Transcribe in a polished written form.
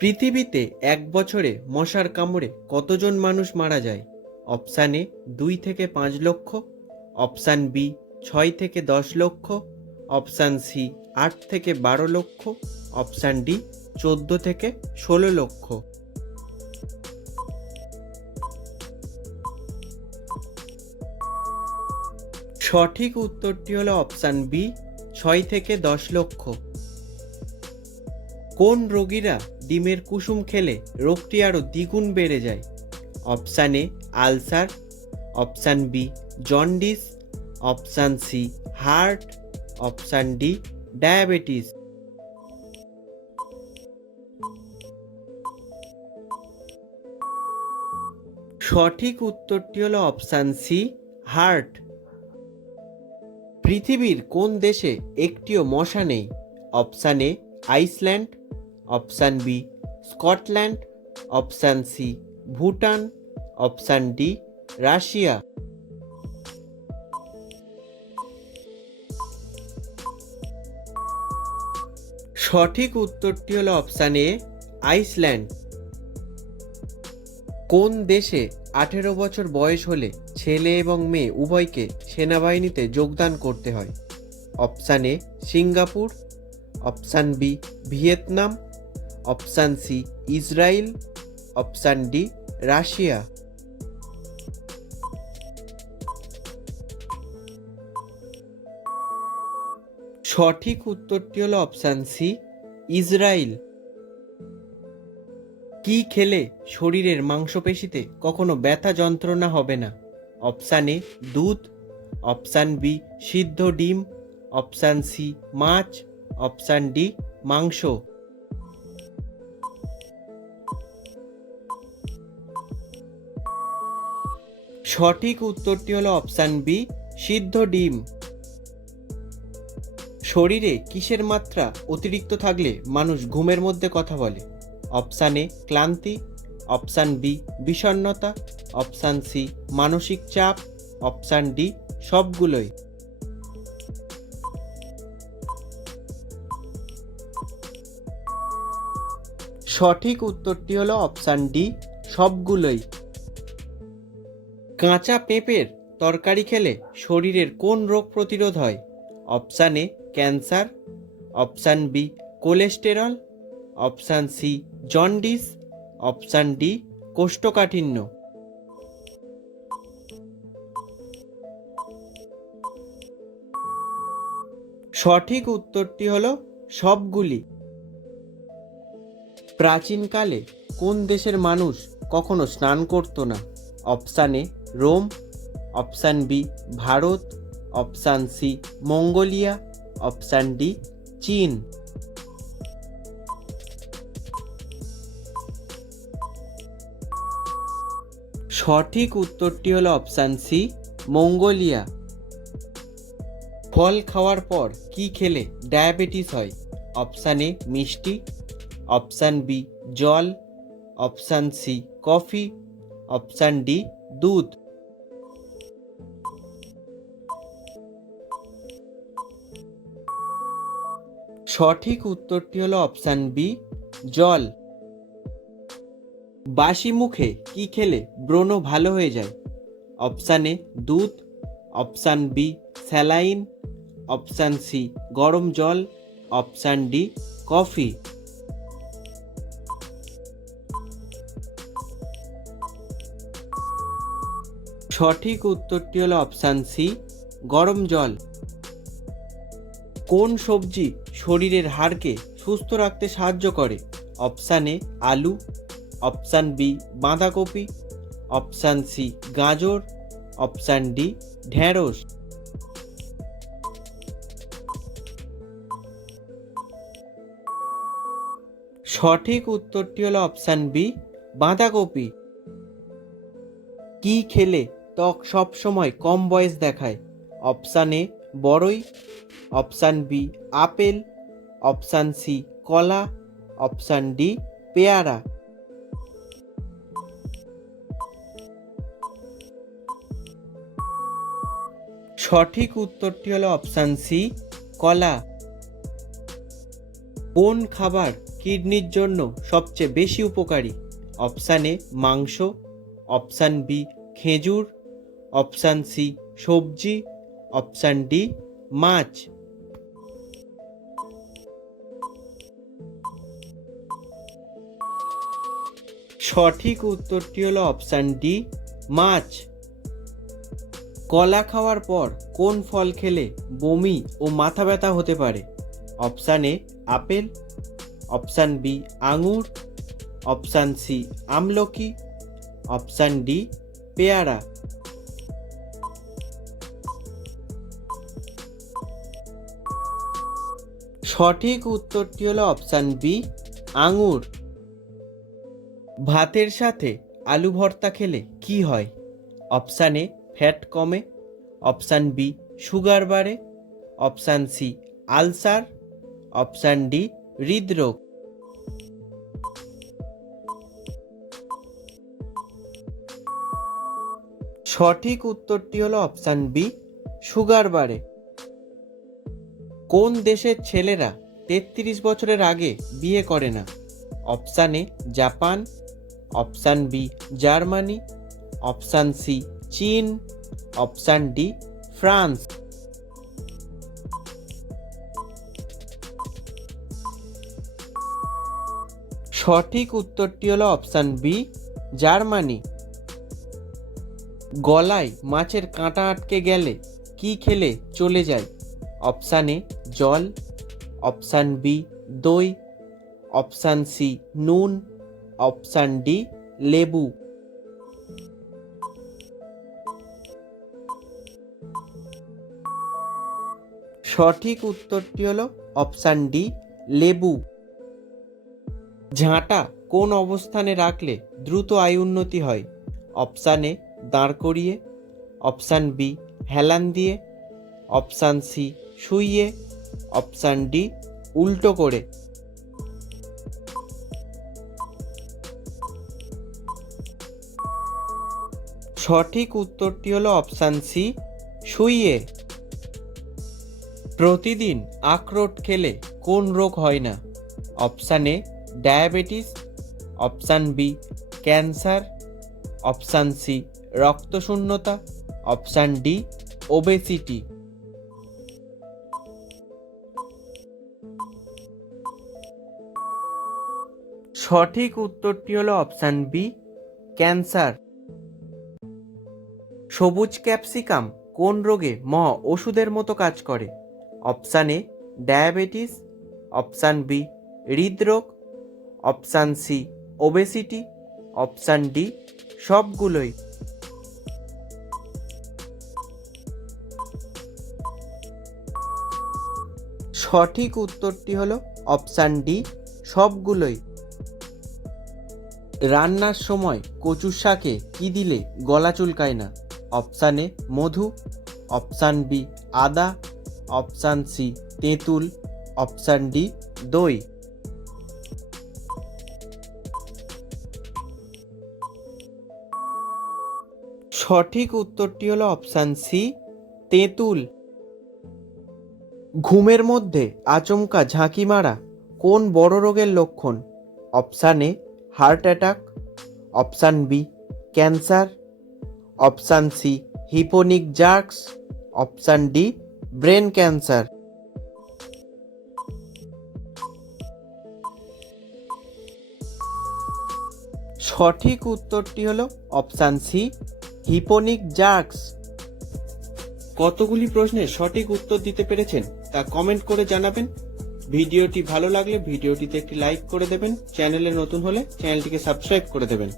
পৃথিবীতে এক বছরে মশার কামড়ে কতজন মানুষ মারা যায়? অপশান এ 2 থেকে 5 লক্ষ, অপশান বি 6 থেকে 10 লক্ষ, অপশান সি 8 থেকে 12 লক্ষ, অপশান ডি 14 থেকে 16 লক্ষ। সঠিক উত্তরটি হলো অপশান বি 6 থেকে 10 লক্ষ। কোন রোগীরা ডিমের কুসুম খেলে রোগটি আরও দ্বিগুণ বেড়ে যায়? Option a ulcer, option b jaundice, option c heart, option d diabetes. সঠিক উত্তরটি হলো অপশান সি হার্ট। পৃথিবীর কোন দেশে একটিও মশা নেই? Option a Iceland, option b Scotland, option c Bhutan, option d Russia. সঠিক উত্তরটি হলো অপশান এ আইসল্যান্ড। কোন দেশে 18 বছর বয়স হলে ছেলে এবং মেয়ে উভয়কে সেনাবাহিনীতে যোগদান করতে হয়? Option a Singapore, option b Vietnam, option c Israel, option d Russia. সঠিক উত্তরটি হলো অপশান সি ইসরায়েল। কি খেলে শরীরের মাংসপেশিতে কখনো ব্যথা যন্ত্রণা হবে না? অপশান এ দুধ, অপশান বি সিদ্ধ ডিম, অপশান সি মাছ, অপশান ডি মাংস। সঠিক উত্তরটি হলো অপশান বি সিদ্ধ ডিম। শরীরে কিসের মাত্রা অতিরিক্ত থাকলে মানুষ ঘুমের মধ্যে কথা বলে? অপশান এ ক্লান্তি, অপশান বি বিষণ্ণতা, অপশান সি মানসিক চাপ, অপশান ডি সবগুলোই। সঠিক উত্তরটি হলো অপশান ডি সবগুলোই। কাঁচা পেঁপের তরকারি খেলে শরীরের কোন রোগ প্রতিরোধ হয়? Option a cancer, option b cholesterol, option c jaundice, option d কোষ্ঠকাঠিন্য। সঠিক উত্তরটি হলো সবগুলি। প্রাচীনকালে কোন দেশের মানুষ কখনো স্নান করতো না? Option a Rome, option b Bharat, option c Mongolia, option d চীন। সঠিক উত্তরটি হলো অপশান সি মঙ্গোলিয়া। ফল খাওয়ার পর কি খেলে ডায়াবেটিস হয়? অপশান এ মিষ্টি, অপশান বি জল, option c coffee, option d দুধ। সঠিক উত্তরটি হলো অপশান বি জল। বাসি মুখে কি খেলে ব্রণ ভালো হয়ে যায়? অপশান এ দুধ, option b saline, option c গরম জল, অপশান ডি কফি। সঠিক উত্তরটি হলো অপশান সি গরম জল। কোন সবজি শরীরের হাড়কে সুস্থ রাখতে সাহায্য করে? অপশান এ আলু, অপশান বি বাঁধাকপি, অপশান সি গাজর, অপশান ডি ঢেঁড়স। সঠিক উত্তরটি হলো অপশান বি বাঁধাকপি। কি খেলে ত্বক সব সময় কম বয়স দেখায়? অপশান এ বড়ই, option b apple, option c কলা, অপশান ডি পেয়ারা। সঠিক উত্তরটি হলো অপশান সি কলা। কোন খাবার কিডনির জন্য সবচেয়ে বেশি উপকারী? অপশান এ মাংস, অপশান বি খেজুর, অপশান সি সবজি, অপশান ডি মাছ। সঠিক উত্তরটি হলো অপশান ডি মাছ। কলা খাওয়ার পর কোন ফল খেলে বমি ও মাথা ব্যথা হতে পারে? Option a apple, option b আঙুর, অপশান সি আমলকি, অপশান ডি পেয়ারা। সঠিক উত্তরটি হলো অপশান বি আঙুর। ভাতের সাথে আলু ভর্তা খেলে কি হয়? অপশান এ ফ্যাট কমে, অপশান বি সুগার বাড়ে, option c ulcer, option d হৃদরোগ। সঠিক উত্তরটি হলো অপশান বি সুগার বাড়ে। কোন দেশের ছেলেরা 33 বছরের আগে বিয়ে করে না? Option a Japan, option b Germany, option c চীন, অপশান ডি ফ্রান্স। সঠিক উত্তরটি হলো অপশান বি জার্মানি। গলায় মাছের কাঁটা আটকে গেলে কি খেলে চলে যায়? অপশান এ জল, অপশান বি দই, অপশান সি নুন, অপশান ডি লেবু। সঠিক উত্তরটি হলো অপশান ডি লেবু। ঝাঁটা কোন অবস্থানে রাখলে দ্রুত আয় উন্নতি হয়? অপশান এ দাঁড় করিয়ে, অপশান বি হেলান দিয়ে, অপশান সি শুইয়ে, অপশান ডি উল্টো করে। সঠিক উত্তরটি হলো অপশান সি শুইয়ে। প্রতিদিন আখরোট খেলে কোন রোগ হয় না? Option A diabetes, option B cancer, option C রক্তশূন্যতা, অপশান ডি ওবেসিটি। সঠিক উত্তরটি হলো অপশান বি ক্যান্সার। সবুজ ক্যাপসিকাম কোন রোগে মহা ওষুধের মতো কাজ করে? Option A diabetes, option B হৃদরোগ, option C obesity, option D সবগুলোই। সঠিক উত্তরটি হলো অপশান ডি সবগুলোই। রান্নার সময় কচুর শাকে কি দিলে গলা চুলকায় না? অপশান এ মধু, অপশান বি আদা, অপশান সি তেঁতুল, অপশান ডি দই। সঠিক উত্তরটি হলো অপশান সি তেঁতুল। ঘুমের মধ্যে আচমকা ঝাঁকি মারা কোন বড় রোগের লক্ষণ? Option A heart attack, option B cancer, option C hypnic jerks, option D brain cancer. সঠিক উত্তরটি হলো অপশান সি হিপোনিক জার্কস। কতগুলি প্রশ্নের সঠিক উত্তর দিতে পেরেছেন তা কমেন্ট করে জানাবেন। ভিডিওটি ভালো লাগলে ভিডিওটিতে একটি লাইক করে দেবেন। চ্যানেলে নতুন হলে চ্যানেলটিকে সাবস্ক্রাইব করে দেবেন।